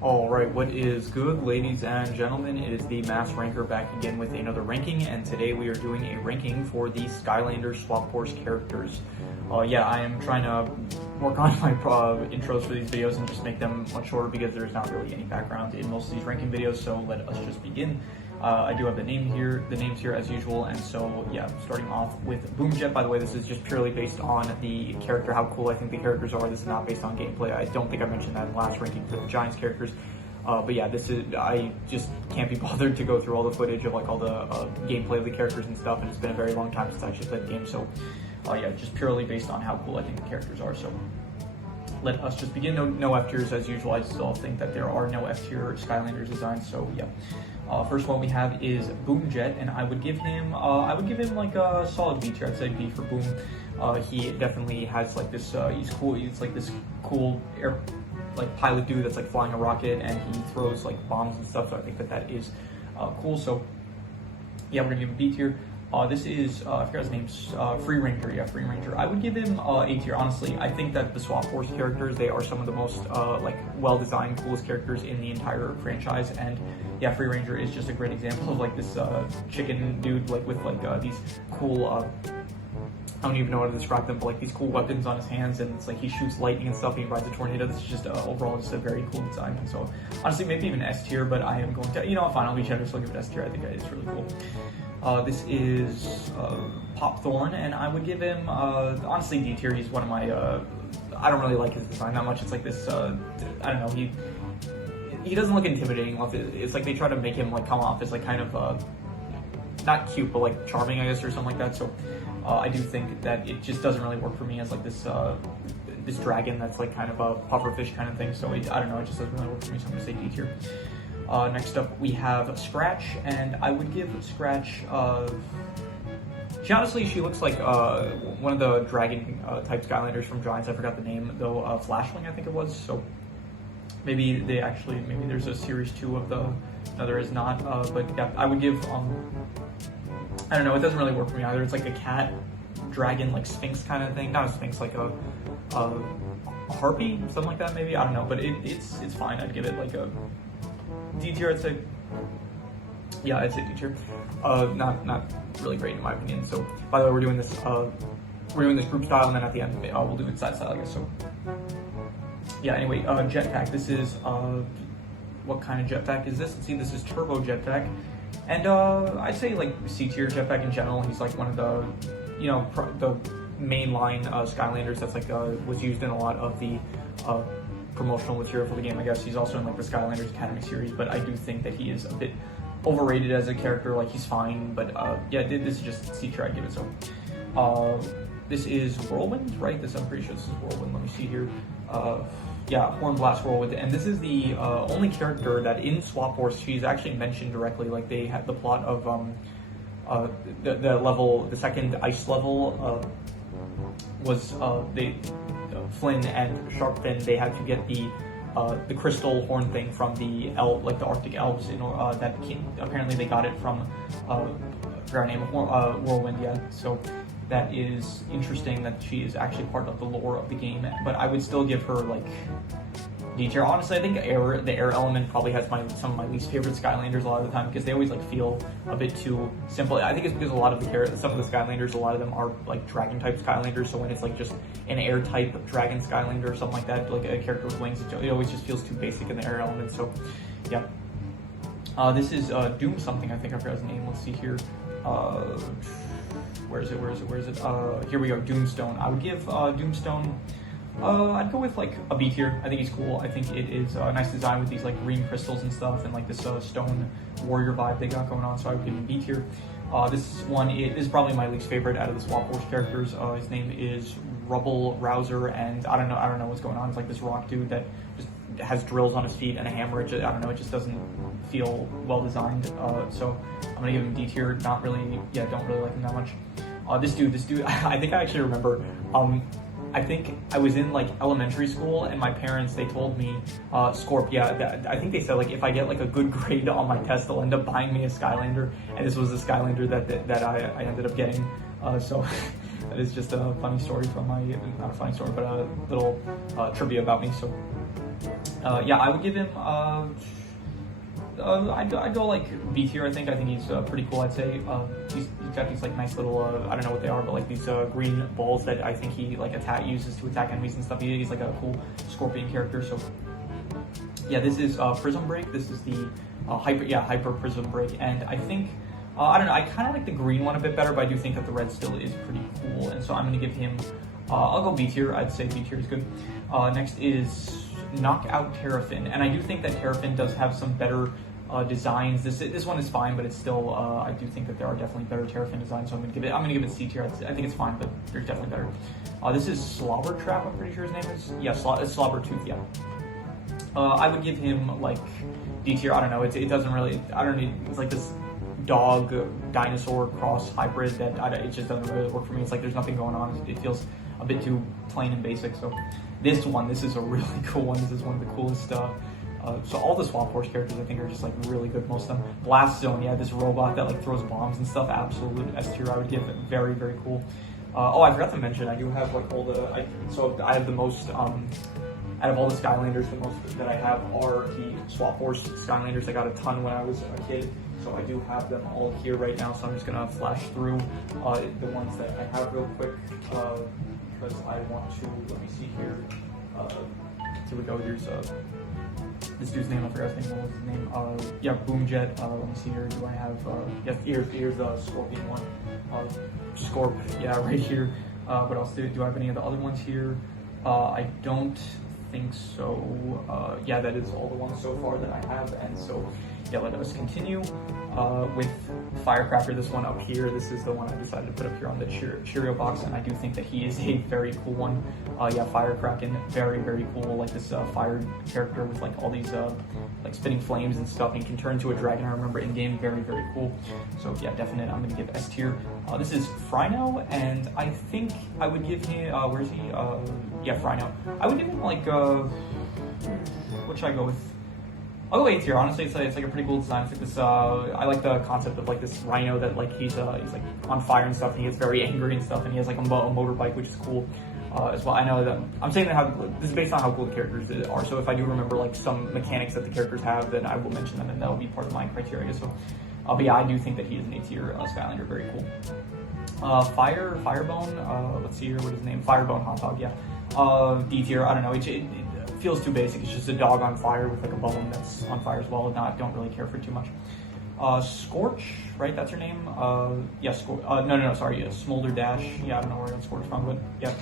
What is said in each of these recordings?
Alright, what is good, ladies and gentlemen? It is the Mass Ranker back again with another ranking, and today we are doing a ranking for the Skylanders Swap Force characters. I am trying to work on my intros for these videos and just make them much shorter because there's not really any background in most of these ranking videos, so let us just begin. I do have the names here as usual, and so yeah, starting off with Boomjet. By the way, this is just purely based on the character, how cool I think the characters are. This is not based on gameplay. I don't think I mentioned that in the last ranking for the Giants characters. But yeah, I just can't be bothered to go through all the footage of like all the gameplay of the characters and stuff, and it's been a very long time since I actually played the game, so yeah, just purely based on how cool I think the characters are. So let us just begin. No F tiers as usual. I still think that there are no F tier Skylanders designs, so yeah. First one we have is Boomjet, and I would give him like a solid B tier. I'd say B for Boom. He definitely has like this, he's cool. He's like this cool air, like pilot dude that's like flying a rocket, and he throws like bombs and stuff. So I think that is cool. So yeah, we're gonna give him B tier. This is, I forgot his name, Free Ranger. Yeah, Free Ranger. I would give him A tier, honestly. I think that the Swap Force characters, they are some of the most like well-designed, coolest characters in the entire franchise, and yeah, Free Ranger is just a great example of like this chicken dude, like with like these cool, I don't even know how to describe them, but like these cool weapons on his hands, and it's like he shoots lightning and stuff, and he rides a tornado. This is just overall just a very cool design, and so honestly maybe even S tier, but I am going to, fine, I'll be generous, I'll give it S tier. I think it's really cool. This is Pop Thorn, and I would give him honestly D tier. He's one of my I don't really like his design that much. It's like this I don't know, he doesn't look intimidating. It's like they try to make him like come off as like kind of not cute but like charming, I guess, or something like that. So I do think that it just doesn't really work for me as like this this dragon that's like kind of a pufferfish kind of thing. So I don't know, it just doesn't really work for me, so I'm gonna say D tier. Next up we have Scratch, and I would give Scratch, she looks like one of the dragon type Skylanders from Giants. I forgot the name though, Flashwing I think it was, so maybe there's a series 2 of the, no there is not, but yeah, I would give, I don't know, it doesn't really work for me either. It's like a cat, dragon, like sphinx kind of thing, not a sphinx, like a harpy, something like that maybe, I don't know, but it's fine. I'd give it like a D tier, I'd say. Yeah, I'd say D tier. Not really great in my opinion. So, by the way, we're doing this group style, and then at the end we'll do it side style, I guess. So, yeah. Anyway, jetpack. This is what kind of jetpack is this? Let's see. This is turbo jetpack, and I'd say like C tier jetpack in general. He's like one of the, the mainline Skylanders that's like was used in a lot of the promotional material for the game, I guess. He's also in like the Skylanders Academy series, but I do think that he is a bit overrated as a character. Like, he's fine, but yeah, this is just C tier, I give it. So this is Whirlwind, right? I'm pretty sure this is Whirlwind. Let me see here. Yeah, Horn Blast Whirlwind, and this is the only character that in Swap Force she's actually mentioned directly. Like, they had the plot of the second ice level was Flynn and Sharpfin, they had to get the crystal horn thing from the Arctic elves. Apparently they got it from her name, Whirlwind. Yeah, so that is interesting that she is actually part of the lore of the game. But I would still give her like D tier. Honestly, I think the air element probably has some of my least favorite Skylanders a lot of the time, because they always like feel a bit too simple. I think it's because some of the Skylanders, a lot of them are like dragon type Skylanders, so when it's like just an air type dragon Skylander or something like that, like a character with wings, it always just feels too basic in the air element. So yeah. This is Doom something, I think I forgot his name. Let's see here. Where is it? Here we go, Doomstone. I would give Doomstone, I'd go with like a B tier. I think he's cool. I think it is a nice design with these like green crystals and stuff, and like this stone warrior vibe they got going on, so I would give him B tier. This one is probably my least favorite out of the Swap Force characters. His name is Rubble Rouser, and I don't know what's going on. It's like this rock dude that just has drills on his feet and a hammer. I don't know, it just doesn't feel well designed. So I'm gonna give him D tier. Don't really like him that much. This dude, I think I actually remember, I think I was in like elementary school, and my parents, they told me, Scorp, yeah, I think they said like if I get like a good grade on my test, they'll end up buying me a Skylander, and this was a Skylander that I ended up getting. So that is just a funny story from not a funny story, but a little trivia about me. So Yeah, I would give him. I'd go like B tier. I think he's pretty cool. I'd say he's got these like nice little I don't know what they are, but like these green balls that I think he like uses to attack enemies and stuff. He's like a cool scorpion character. So yeah, this is Prism Break. This is the hyper Prism Break, and I think I don't know. I kind of like the green one a bit better, but I do think that the red still is pretty cool, and so I'm gonna give him. I'll go B tier. I'd say B tier is good. Next is Knockout Terrafin, and I do think that Terrafin does have some better designs. This one is fine, but it's still I do think that there are definitely better Terrafin designs. So I'm gonna give it C tier. I think it's fine, but there's definitely better. This is Slobber Trap. I'm pretty sure his name is. Yeah, it's Slobber Tooth. Yeah. I would give him like D tier. I don't know. It doesn't really. I don't need. It's like this dog dinosaur cross hybrid that it just doesn't really work for me. It's like there's nothing going on. It feels a bit too plain and basic. So this is a really cool one. This is one of the coolest stuff. So all the Swap Force characters I think are just like really good, most of them. Blast Zone, yeah, this robot that like throws bombs and stuff, absolute S tier. I would give it very, very cool. Oh, I forgot to mention, I do have like all the, so I have the most, out of all the Skylanders, the most that I have are the Swap Force Skylanders. I got a ton when I was a kid, so I do have them all here right now. So I'm just gonna flash through the ones that I have real quick because I want to. Let me see here. Here we go. Here's this dude's name. I forgot his name. What was his name? Yeah, Boomjet. Let me see here. Do I have? Yes, here's the Scorpion one. Scorp. Yeah, right here. What else do I have any of the other ones here? I don't think so. Yeah, that is all the ones so far that I have, and so yeah, let us continue with Firecracker. This one up here, this is the one I decided to put up here on the Cheerio box, and I do think that he is a very cool one. Yeah, Firecracker, very, very cool, like this fire character with like all these like spinning flames and stuff, and he can turn into a dragon, I remember in game, very, very cool. So yeah, definite, I'm gonna give S tier. This is Frino, and I think I would give him, where's he? Yeah, Frino. I would give him like, what should I go with? I'll go A tier, honestly. It's like a pretty cool design. It's like this, I like the concept of like this rhino that like he's like on fire and stuff, and he gets very angry and stuff, and he has like a motorbike, which is cool as well. I know that I'm saying that this is based on how cool the characters are, so if I do remember like some mechanics that the characters have, then I will mention them, and that'll be part of my criteria. So, but yeah, I do think that he is an A tier Skylander, very cool. Firebone, let's see here, what is his name? Firebone Hot Dog, yeah. D tier, I don't know, it feels too basic. It's just a dog on fire with like a bone that's on fire as well. Don't really care for it too much. Scorch, right? That's her name. Yeah, no, sorry. Smolder Dash. Yeah, I don't know where I got Scorch from, but yeah.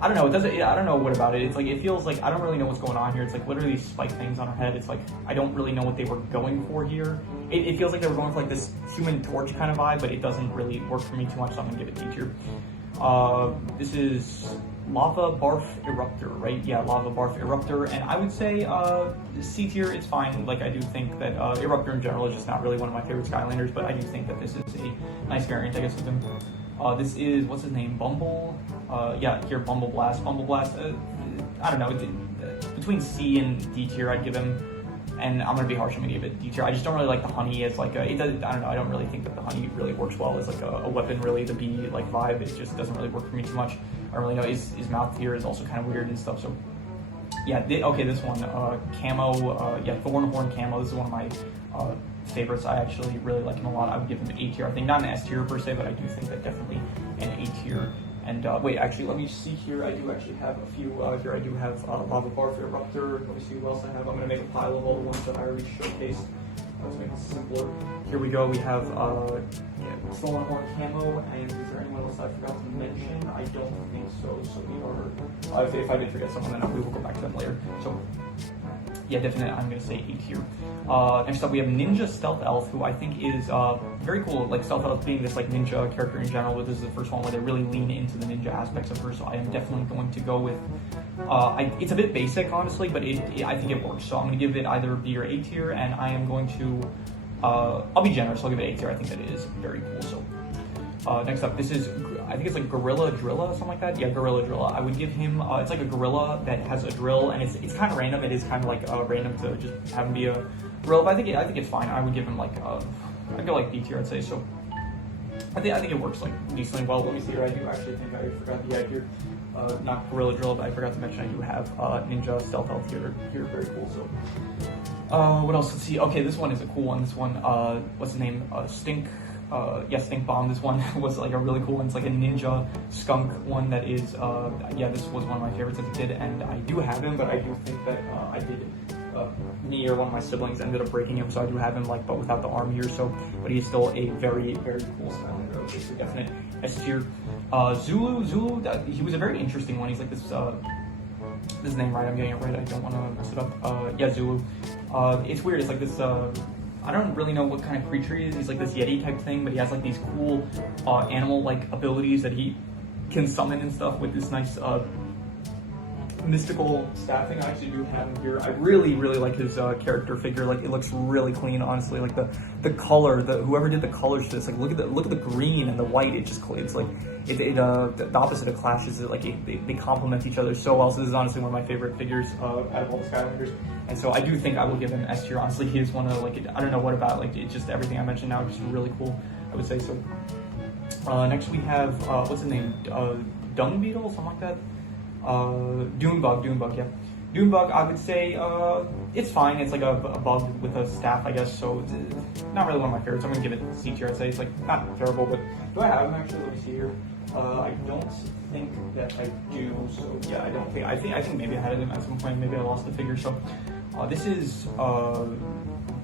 I don't know. It doesn't. I don't know what about it. It's like it feels like I don't really know what's going on here. It's like literally these spike things on her head. It's like I don't really know what they were going for here. It feels like they were going for like this Human Torch kind of vibe, but it doesn't really work for me too much. So I'm gonna give it D tier. This is Lava Barf Eruptor, right? Yeah, Lava Barf Eruptor, and I would say C tier, it's fine. Like, I do think that Eruptor in general is just not really one of my favorite Skylanders, but I do think that this is a nice variant, I guess, of him. This is, what's his name, Bumble? Yeah, here, Bumble Blast. Bumble Blast, I don't know, between C and D tier, I'd give him, and I'm gonna be harsh, I'm gonna give it D tier. I just don't really like the honey as like I don't know, I don't really think that the honey really works well as like a weapon, really, the bee like vibe. It just doesn't really work for me too much. I don't really know, his mouth here is also kind of weird and stuff, so yeah, okay, this one, Camo, yeah, Thornhorn Camo, this is one of my favorites. I actually really like him a lot. I would give him an A tier, I think, not an S tier per se, but I do think that definitely an A tier. And wait, actually, let me see here. I do actually have a few here. I do have Lava Barf Eruptor. Let me see what else I have. I'm going to make a pile of all the ones that I already showcased. Let's make it simpler. Here we go. We have Stolen Horn Camo, and is there anyone else I forgot to mention? I don't think so. So we are, if I did forget someone, then we will go back to them later. So yeah, definitely, I'm going to say A tier. Next up, we have Ninja Stealth Elf, who I think is very cool. Like, Stealth Elf being this like ninja character in general, but this is the first one where they really lean into the ninja aspects of her, so I am definitely going to go with, it's a bit basic, honestly, but I think it works. So I'm going to give it either B or A tier, and I am going to, I'll be generous, I'll give it A tier. I think that it is very cool. So next up, this is, I think it's like Gorilla Drilla, something like that. Yeah, Gorilla Drilla. I would give him, it's like a gorilla that has a drill, and it's kind of random. It is kind of like random to just have him be a gorilla, but I think it's fine. I would give him like, I'd go like B tier, I'd say. So I think it works like decently well. Let me see here. I do actually think I forgot the ad here. not Gorilla Drill, but I forgot to mention I do have Ninja Stealth Elf here. Very cool. So, what else? Let's see. Okay, this one is a cool one. This one, what's his name? Stink. Stink Bomb. This one was like a really cool one. It's like a ninja skunk one that is, this was one of my favorites as a kid, and I do have him, but I do think that me or one of my siblings ended up breaking him, so I do have him, like, but without the arm here, so, but he's still a very, very cool Skylander. Okay, so definite S tier. Zulu, he was a very interesting one. He's like this, his name right, I'm getting it right, I don't want to mess it up. Zulu. It's weird, it's like this, I don't really know what kind of creature he is. He's like this Yeti type thing, but he has like these cool animal-like abilities that he can summon and stuff with this nice mystical staffing. I actually do have him here. I really, really like his character figure. Like, it looks really clean, honestly. Like the color, whoever did the colors to this, like look at the green and the white. It's like the opposite of clashes. Like they complement each other so well. So this is honestly one of my favorite figures out of all the Skylanders. And so I do think I will give him S tier. Honestly, he is one of, like, I don't know what about, like, it's just everything I mentioned now is just really cool, I would say. So next we have what's his name? Dung Beetle, something like that. Dunebug, yeah. Dunebug, I would say, it's fine. It's like a bug with a staff, I guess, so it's not really one of my favorites. I'm gonna give it C tier, I'd say. It's like, not terrible, but do I have him actually? Let me see here. I don't think that I do, so yeah, I think maybe I had him at some point, maybe I lost the figure, so. This is,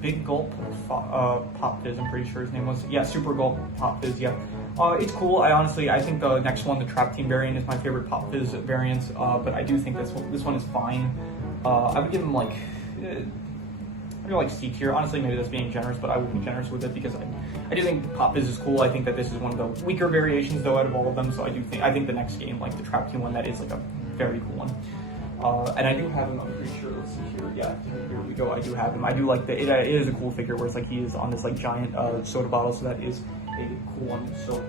Big Gulp Pop Fizz, I'm pretty sure his name was. Yeah, Super Gulp Pop Fizz, yeah. It's cool. I think the next one, the Trap Team variant, is my favorite Pop Fizz variant, but I do think this one is fine. I would give him like, I feel like C tier. Honestly, maybe that's being generous, but I would be generous with it because I do think Pop Fizz is cool. I think that this is one of the weaker variations though out of all of them, so I think the next game, like the Trap Team one, that is like a very cool one. And I do have him, I'm pretty sure, let's see here, yeah, here we go, I do have him. I do like it is a cool figure where it's like he is on this like giant soda bottle, so that is a cool one. So,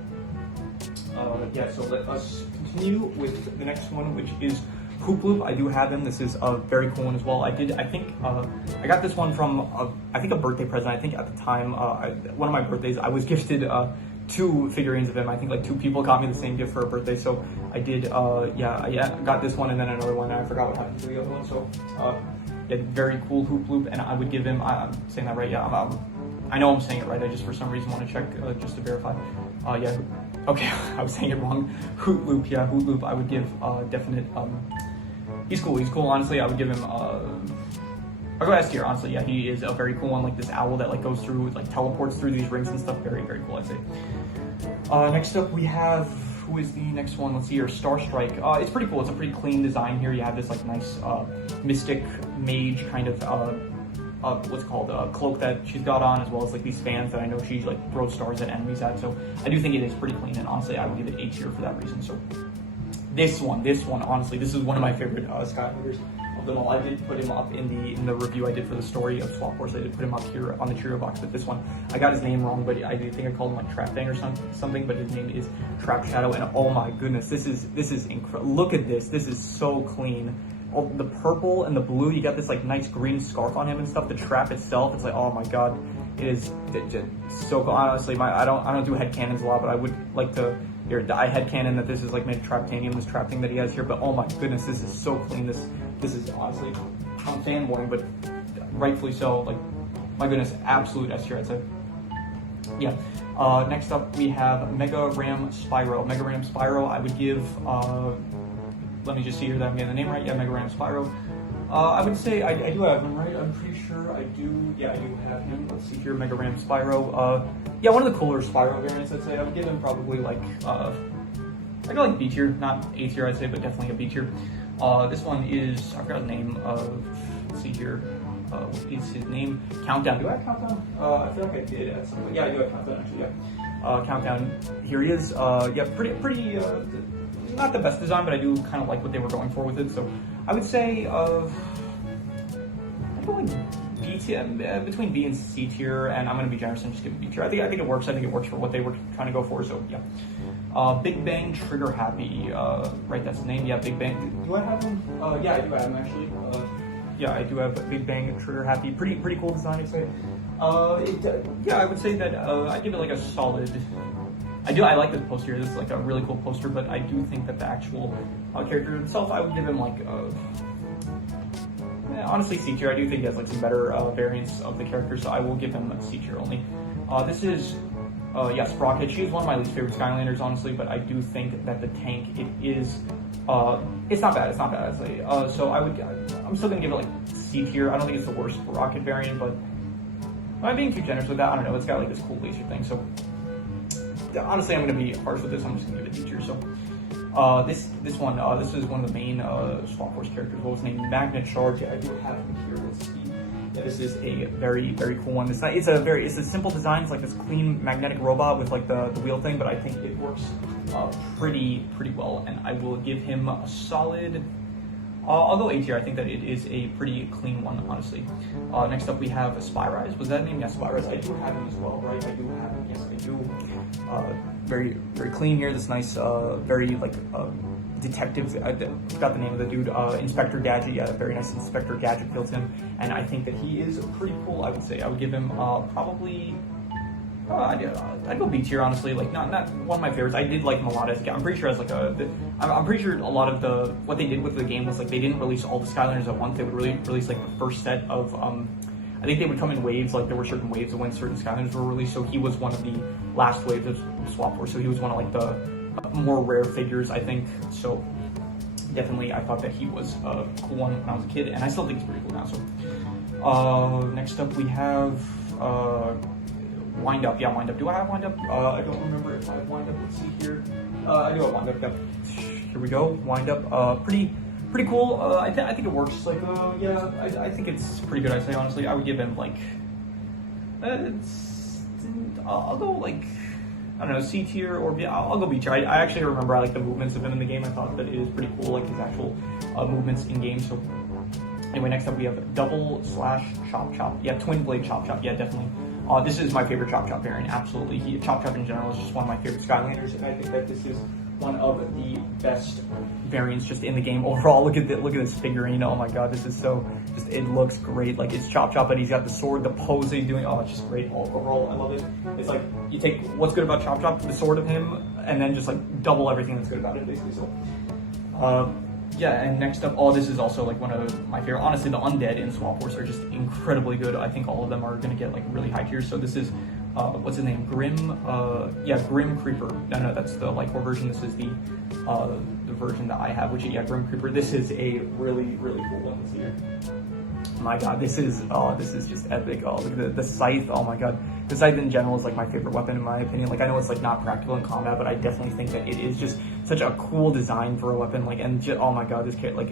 so let us continue with the next one, which is Hoop Loop. I do have him. This is a very cool one as well. I think I got this one from, I think a birthday present. I think at the time, one of my birthdays, I was gifted 2 figurines of him. I think like 2 people got me the same gift for a birthday, so I did, I got this one and then another one, and I forgot what happened to the other one, so, very cool Hoop Loop, and I would give him, I'm saying that right, yeah, I know I'm saying it right, I just for some reason want to check, just to verify, okay, I was saying it wrong, Hoop Loop, yeah, Hoop Loop, I would give, definite, he's cool, honestly, I would give him, I'll go S tier, honestly, yeah, he is a very cool one, like this owl that like goes through, like teleports through these rings and stuff, very, very cool, I'd say. Next up we have, who is the next one? Let's see here, Star Strike. It's pretty cool, it's a pretty clean design here. You have this like nice mystic mage kind of, what's it called, cloak that she's got on, as well as like these fans that I know she like throws stars at enemies at, so I do think it is pretty clean, and honestly I would give it A tier for that reason. So this one, honestly, this is one of my favorite Skylanders. I did put him up in the review I did for the story of Swap Force. I did put him up here on the Cheerio box, but this one, I got his name wrong, but I do think I called him like Trap Bang or something, but his name is Trap Shadow, and oh my goodness, this is incredible. Look at this is so clean. Oh, the purple and the blue, you got this like nice green scarf on him and stuff. The trap itself, it's like, oh my god, it is so cool. Honestly, I don't do headcanons a lot, but I would like to I headcanon that this is like made of Traptanium, this trap thing that he has here, but oh my goodness, this is so clean. This is honestly, I'm fanboying, but rightfully so. Like, my goodness, absolute S tier, I'd say. Yeah. Next up, we have Mega Ram Spyro. Mega Ram Spyro, I would give, let me just see here that I'm getting the name right. Yeah, Mega Ram Spyro. I would say I do have him, right? I'm pretty sure I do. Yeah, I do have him. Let's see here, Mega Ram Spyro. Yeah, one of the cooler Spyro variants, I'd say. I would give him probably like, I go like B tier, not A tier, I'd say, but definitely a B tier. This one is, I forgot the name of, let's see here, what is his name? Countdown. Do I have Countdown? I feel like I did at some point. Yeah, I do have Countdown, actually, yeah. Countdown, here he is. Yeah, pretty, not the best design, but I do kind of like what they were going for with it, so I would say, I feel like B tier, between B and C tier, and I'm going to be generous and just give it B tier. I think it works. I think it works for what they were trying to go for, so yeah. Big Bang Trigger Happy, right, that's the name, yeah, Big Bang. Do I have him? Yeah, I do have him, actually. Yeah, I do have Big Bang Trigger Happy. Pretty cool design, I'd say. Yeah, I would say that I'd give it like a solid, I like this poster here. This is like a really cool poster, but I do think that the actual character himself, I would give him like honestly C tier. I do think he has like some better variants of the character, so I will give him C tier only. This is yes, Sprocket. She is one of my least favorite Skylanders, honestly, but I do think that the tank, it is it's not bad. It's not bad. So I'm still gonna give it like C tier. I don't think it's the worst Rocket variant, but am I being too generous with that? I don't know. It's got like this cool laser thing, so honestly, I'm gonna be harsh with this. I'm just gonna give it D tier. So this is one of the main Swap Force characters. What was his name? MacLeod. Yeah, I do have him here. Let's see. Yeah, this is a very cool one. It's a simple design. It's like this clean magnetic robot with like the wheel thing, but I think it works pretty well, and I will give him a solid. I'll go A tier. I think that it is a pretty clean one, honestly. Next up, we have Spyrise. Was that name? Yes, Spyrise. I do have him as well, right? I do have him. Yes, I do. Very clean here. This nice, very like detective. I forgot the name of the dude. Inspector Gadget. Yeah, very nice Inspector Gadget feel to him, and I think that he is pretty cool. I would say I would give him probably. I'd go B tier, honestly. Like not one of my favorites. I did like him a lot as I'm pretty sure as like I'm pretty sure a lot of what they did with the game was like they didn't release all the Skylanders at once. They would really release like the first set of I think they would come in waves. Like there were certain waves of when certain Skylanders were released. So he was one of the last waves of Swap Force. So he was one of like the more rare figures, I think. So definitely, I thought that he was a cool one when I was a kid, and I still think he's pretty cool now. So next up we have. Wind Up, yeah, Wind Up. Do I have Wind Up? I don't remember if I have Wind Up. Let's see here. I do have Wind Up. Yep. Here we go. Wind Up. Pretty cool. I think it works. Like, yeah, I think it's pretty good. I'd say honestly, I would give him like, I'll go like, I don't know, C tier or B. I'll go B tier. I actually remember I like the movements of him in the game. I thought that it is pretty cool, like his actual movements in game. So anyway, next up we have Double / Chop Chop. Yeah, Twin Blade Chop Chop. Yeah, definitely. This is my favorite Chop Chop variant, absolutely. Chop Chop in general is just one of my favorite Skylanders, and I think that this is one of the best variants just in the game overall. Look at this figurine. Oh my god, this is so it looks great. Like it's Chop Chop, but he's got the sword, the pose he's doing. Oh, it's just great. Overall, I love it. It's like you take what's good about Chop Chop, the sword of him, and then just like double everything that's good about it, basically. So, yeah, and next up, this is also like one of my favorite. Honestly, the Undead in Swap Force are just incredibly good. I think all of them are going to get like really high tiers. So this is, what's his name? Grim Creeper. No, that's the Lycor version. This is the version that I have, which yeah, Grim Creeper. This is a really cool one. Let's see here. My god, this is just epic. Oh, look at the scythe. Oh my god, the scythe in general is like my favorite weapon in my opinion. Like I know it's like not practical in combat, but I definitely think that it is just such a cool design for a weapon. Like and just, oh my god, this kit, like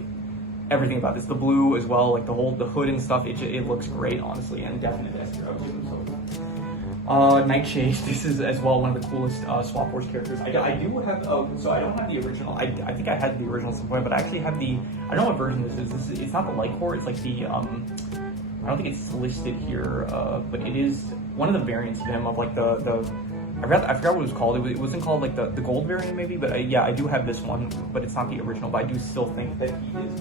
everything about this, the blue as well, like the hood and stuff. It looks great, honestly, and definitely S tier. I would give them so. Nightshade. This is as well one of the coolest Swap Force characters. I do have. So I don't have the original. I think I had the original at some point, but I actually have the. I don't know what version this is. It's not the Lycor. It's like the. I don't think it's listed here, but it is one of the variants of him of like the. I forgot what it was called. It wasn't called like the gold variant maybe, but yeah, I do have this one, but it's not the original. But I do still think that he is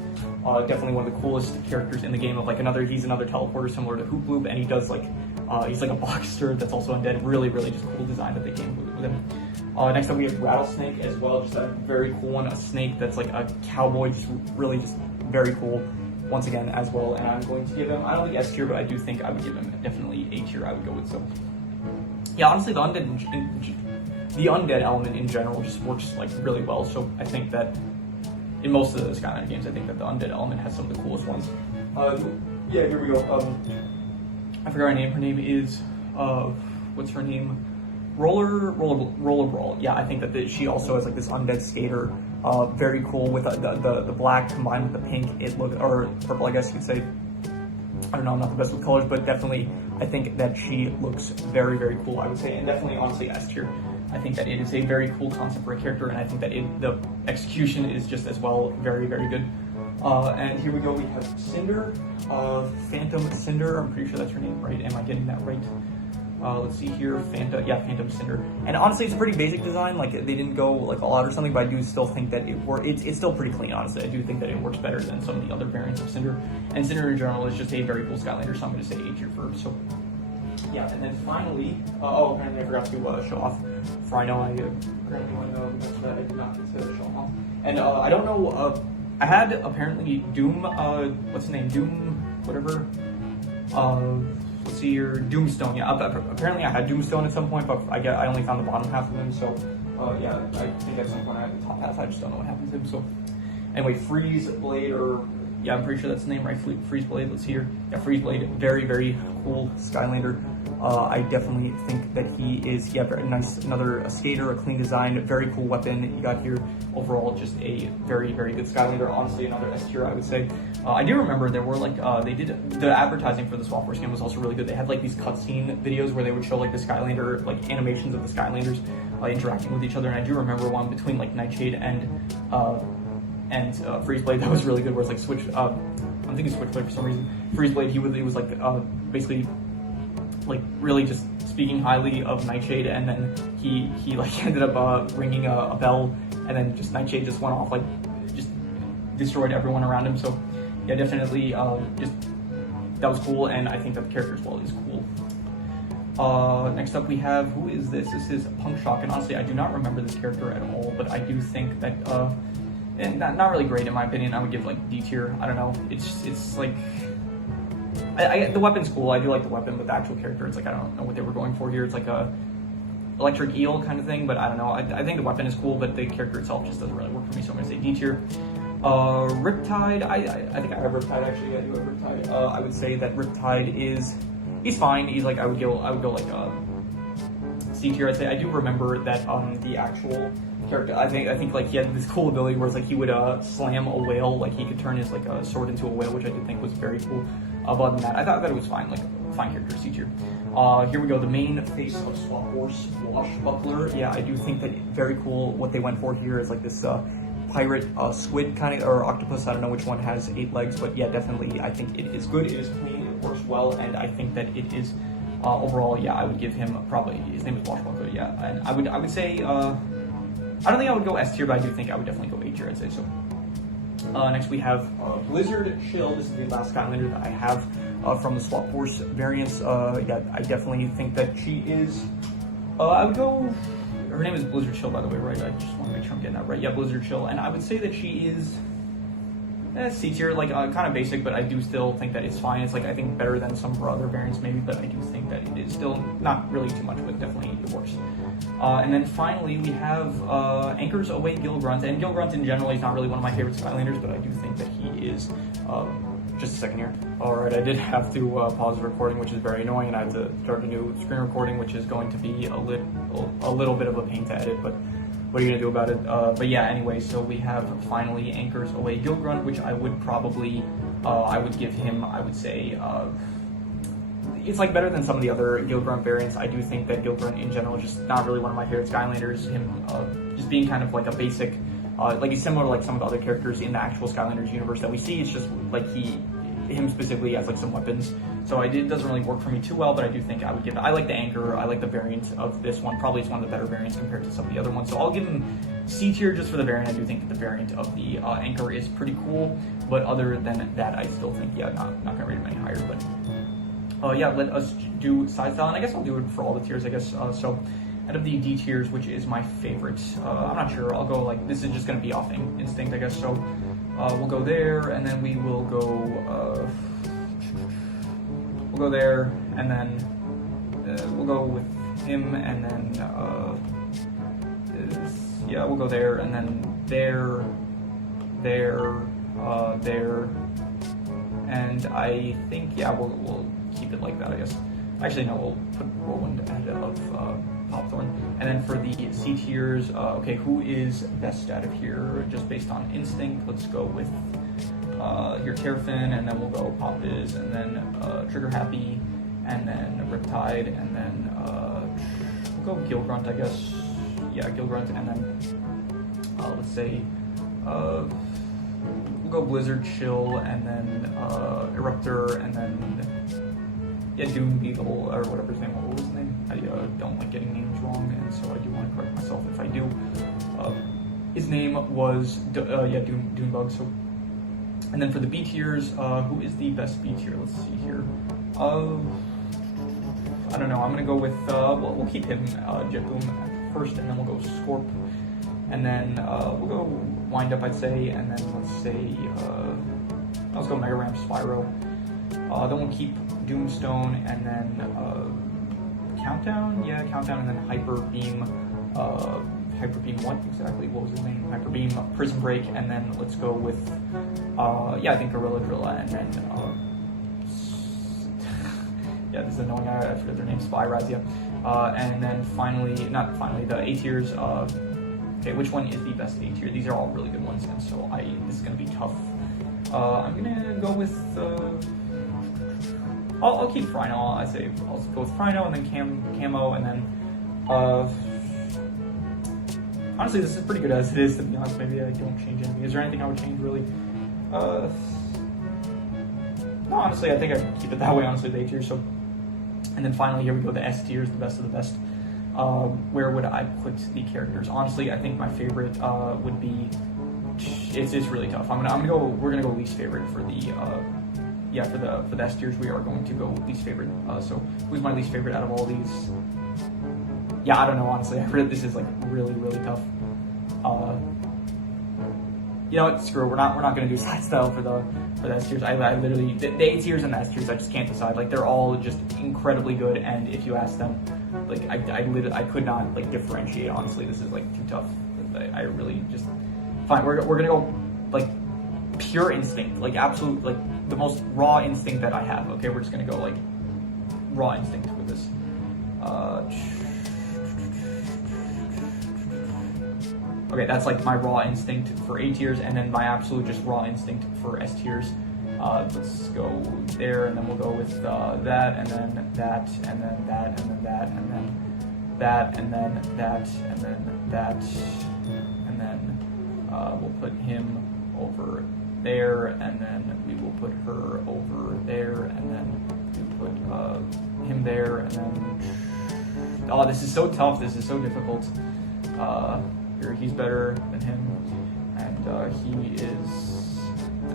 definitely one of the coolest characters in the game. Of like he's another teleporter similar to Hoop Loop, and he does like. He's like a boxer that's also undead. Really just cool design that they came with him. Next up we have Rattlesnake as well, just a very cool one. A snake that's like a cowboy, just very cool. Once again as well, and I'm going to give him, I don't think S tier, but I do think I would give him definitely A tier. I would go with. So yeah, honestly the undead element in general just works like really well. So I think that in most of the Skylanders games, I think that the undead element has some of the coolest ones. Yeah, here we go. I forgot her name. Her name is, what's her name? Roller Brawl. Yeah, I think that she also has like this undead skater. Very cool with the black combined with the pink. Or purple, I guess you could say. I don't know, I'm not the best with colors, but definitely I think that she looks very cool, I would say, and definitely honestly S tier. I think that it is a very cool concept for a character, and I think that the execution is just as well very good. And here we go, we have Cinder, Phantom Cinder, I'm pretty sure that's her name, right? Am I getting that right? Let's see here, Phantom Cinder. And honestly, it's a pretty basic design, like they didn't go like all out or something, but I do still think that it's still pretty clean, honestly. I do think that it works better than some of the other variants of Cinder. And Cinder in general is just a very cool Skylander, so I'm going to say A tier for her. So Yeah, and then finally, oh, apparently I forgot to show off. For I know I apparently want to mention that I did not get to show off. And I don't know, I had apparently Doom, what's his name? Doom, whatever. Let's see here, Doomstone. Yeah, apparently I had Doomstone at some point, but I only found the bottom half of him. So, yeah, I think at some point I had the top half. I just don't know what happened to him. So, anyway, Freeze Blade, or yeah, I'm pretty sure that's the name, right? Freeze Blade. Let's see here. Yeah, Freeze Blade. Very, very cool Skylander. I definitely think that he is, yeah, very nice. Another skater, a clean design, very cool weapon you got here. Overall, just a very, very good Skylander. Honestly, another S tier, I would say. I do remember there were like, they did, the advertising for the Swap Force game was also really good. They had like these cutscene videos where they would show like the Skylander, like animations of the Skylanders interacting with each other. And I do remember one between like Nightshade and Freeze Blade that was really good, where it's like Switch, I'm thinking Switchblade for some reason. Freeze Blade, he was like, basically, like really just speaking highly of Nightshade, and then he like ended up ringing a bell, and then just Nightshade just went off, like just destroyed everyone around him. So yeah, definitely just that was cool, and I think that the character as well is cool. Next up we have, who is this? This is Punk Shock, and honestly I do not remember this character at all, but I do think that and not really great in my opinion. I would give like D tier. I don't know. It's like the weapon's cool. I do like the weapon, but the actual character, it's like I don't know what they were going for here. It's like a electric eel kind of thing, but I don't know. I think the weapon is cool, but the character itself just doesn't really work for me. So I'm gonna say D tier. Riptide. I think I have Riptide actually. I do have Riptide. I would say that Riptide he's fine. He's like I would go like C tier. I'd say I do remember that the actual character, I think like he had this cool ability where it's like he would slam a whale, like he could turn his like sword into a whale, which I did think was very cool. Other than that, I thought that it was fine, like fine character, C tier. Here we go, the main face of Swap Force, Swashbuckler. Yeah, I do think that very cool. What they went for here is like this pirate squid kind of, or octopus. I don't know which one has 8 legs, but yeah, definitely I think it is good. It is clean. It works well, and I think that it is overall. Yeah, I would give him probably, his name is Swashbuckler. Yeah, and I would say. I don't think I would go S tier, but I do think I would definitely go A tier, I'd say so. Next we have Blizzard Chill. This is the last Skylander that I have from the Swap Force variants. Yeah, I definitely think that she is, I would go, her name is Blizzard Chill, by the way, right? I just want to make sure I'm getting that right. Yeah, Blizzard Chill, and I would say that she is C tier, like kind of basic, but I do still think that it's fine. It's like, I think better than some of her other variants maybe, but I do think that it is still not really too much, but definitely it works. And then finally we have Anchors Away Gilgrunt, and Gilgrunt in general, he's not really one of my favorite Skylanders, but I do think that he is, just a second here. Alright, I did have to pause the recording, which is very annoying, and I had to start a new screen recording, which is going to be a little bit of a pain to edit, but what are you gonna do about it? But yeah, anyway, so we have finally Anchors Away Gilgrunt, which I would probably, I would give him, I would say, it's like better than some of the other Gilgrunt variants. I do think that Gilgrunt in general is just not really one of my favorite Skylanders. Him just being kind of like a basic, like he's similar to like some of the other characters in the actual Skylanders universe that we see. It's just like him specifically has like some weapons. So it doesn't really work for me too well, but I do think I would give it, I like the Anchor, I like the variant of this one. Probably it's one of the better variants compared to some of the other ones. So I'll give him C tier just for the variant. I do think that the variant of the Anchor is pretty cool, but other than that, I still think, yeah, not gonna rate him any higher, but yeah, let us do side style, and I guess I'll do it for all the tiers, I guess. So out of the D tiers, which is my favorite, I'm not sure, I'll go like, this is just gonna be off instinct, I guess. So we'll go there, and then we will go, we'll go there, and then we'll go with him, and then yeah, we'll go there, and then there, and I think, yeah, we'll keep it like that, I guess. Actually, no, we'll put Whirlwind ahead of Popthorn. And then for the C tiers, okay, who is best out of here? Just based on instinct, let's go with here Terrafin, and then we'll go Pop Is, and then Trigger Happy, and then Riptide, and then we'll go Gilgrunt, I guess. Yeah, Gilgrunt, and then let's say we'll go Blizzard Chill, and then Eruptor, and then yeah, Doom Beetle, or whatever his name was. What was his name? I don't like getting names wrong, and so I do want to correct myself if I do. His name was yeah, Doombug. So, and then for the B tiers, who is the best B tier? Let's see here. I don't know. I'm gonna go with we'll keep him Jet Boom first, and then we'll go Scorp, and then we'll go Wind Up, I'd say, and then let's go Mega Ram Spyro. Then we'll keep Doomstone, and then Countdown, and then Hyper Beam. Hyper Beam what exactly? What was his name? Hyper Beam, Prison Break, and then let's go with I think Gorilla Drilla, and then this is annoying. I forget their name. Spyraz, and then not finally, the A tiers. Okay, which one is the best A tier? These are all really good ones, and so this is gonna be tough. I'm gonna go with. I'll keep Frino. I say I'll go with Frino, and then Camo, and then. Honestly, this is pretty good as it is, to be honest. Maybe I don't change anything. Is there anything I would change, really? No, honestly, I think I'd keep it that way, honestly, the A tier. So, and then finally, here we go, the S tiers, the best of the best. Where would I put the characters? Honestly, I think my favorite would be. It's really tough. We're gonna go least favorite for the. For the S tiers, we are going to go least favorite. So, who's my least favorite out of all these? Yeah, I don't know, honestly. I heard this is like really, really tough. You know what? Screw it. We're not gonna do side style for the S tiers. I literally the A tiers and the S tiers, I just can't decide. Like, they're all just incredibly good, and if you ask them, like I could not like differentiate. Honestly, this is like too tough. I really just fine. We're gonna go like pure instinct, like absolute, like the most raw instinct that I have. Okay, we're just gonna go like raw instinct with this. Okay, that's like my raw instinct for A tiers, and then my absolute just raw instinct for S tiers. Let's go there, and then we'll go with that, and then that, and then that, and then that, and then that, and then that, and then that, and then we'll put him over there, and then we will put her over there, and then we put him there, and then. Oh, this is so tough. This is so difficult. He's better than him, and he is.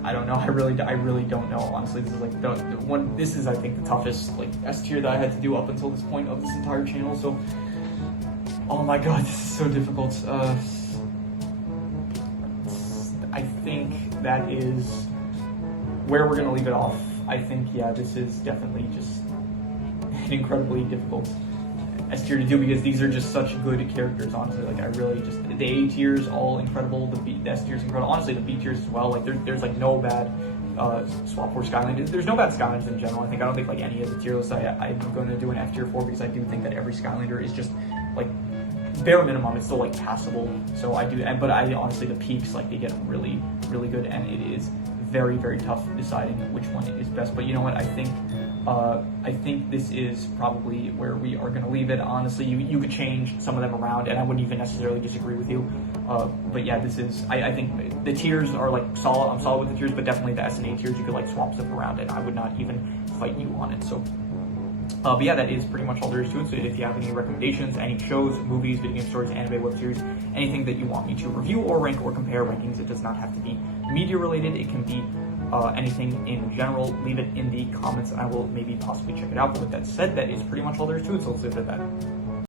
I don't know. I really don't know. Honestly, this is like the one. This is, I think, the toughest like S tier that I had to do up until this point of this entire channel. So, oh my god, this is so difficult. I think that is where we're gonna leave it off. I think this is definitely just an incredibly difficult S tier to do, because these are just such good characters, honestly. Like, I really just, the A tiers all incredible, the S tiers incredible, honestly the B tiers as well. Like, there's like no bad Swap Force Skylanders. There's no bad Skylanders in general. I don't think like any of the tier lists I'm going to do an F tier for, because I do think that every Skylander is just like bare minimum, it's still like passable. So but I honestly, the peaks, like, they get really, really good, and it is very, very tough deciding which one is best. But you know what, I think this is probably where we are going to leave it. Honestly, you could change some of them around, and I wouldn't even necessarily disagree with you. But yeah, this is, I think the tiers are like solid. I'm solid with the tiers, but definitely the S and A tiers, you could like swap stuff around, and I would not even fight you on it. So. But yeah, that is pretty much all there is to it. So if you have any recommendations, any shows, movies, video game stories, anime, web series, anything that you want me to review or rank or compare rankings, it does not have to be media related. It can be anything in general. Leave it in the comments, and I will maybe possibly check it out. But with that said, that is pretty much all there is to it. So let's leave it at that.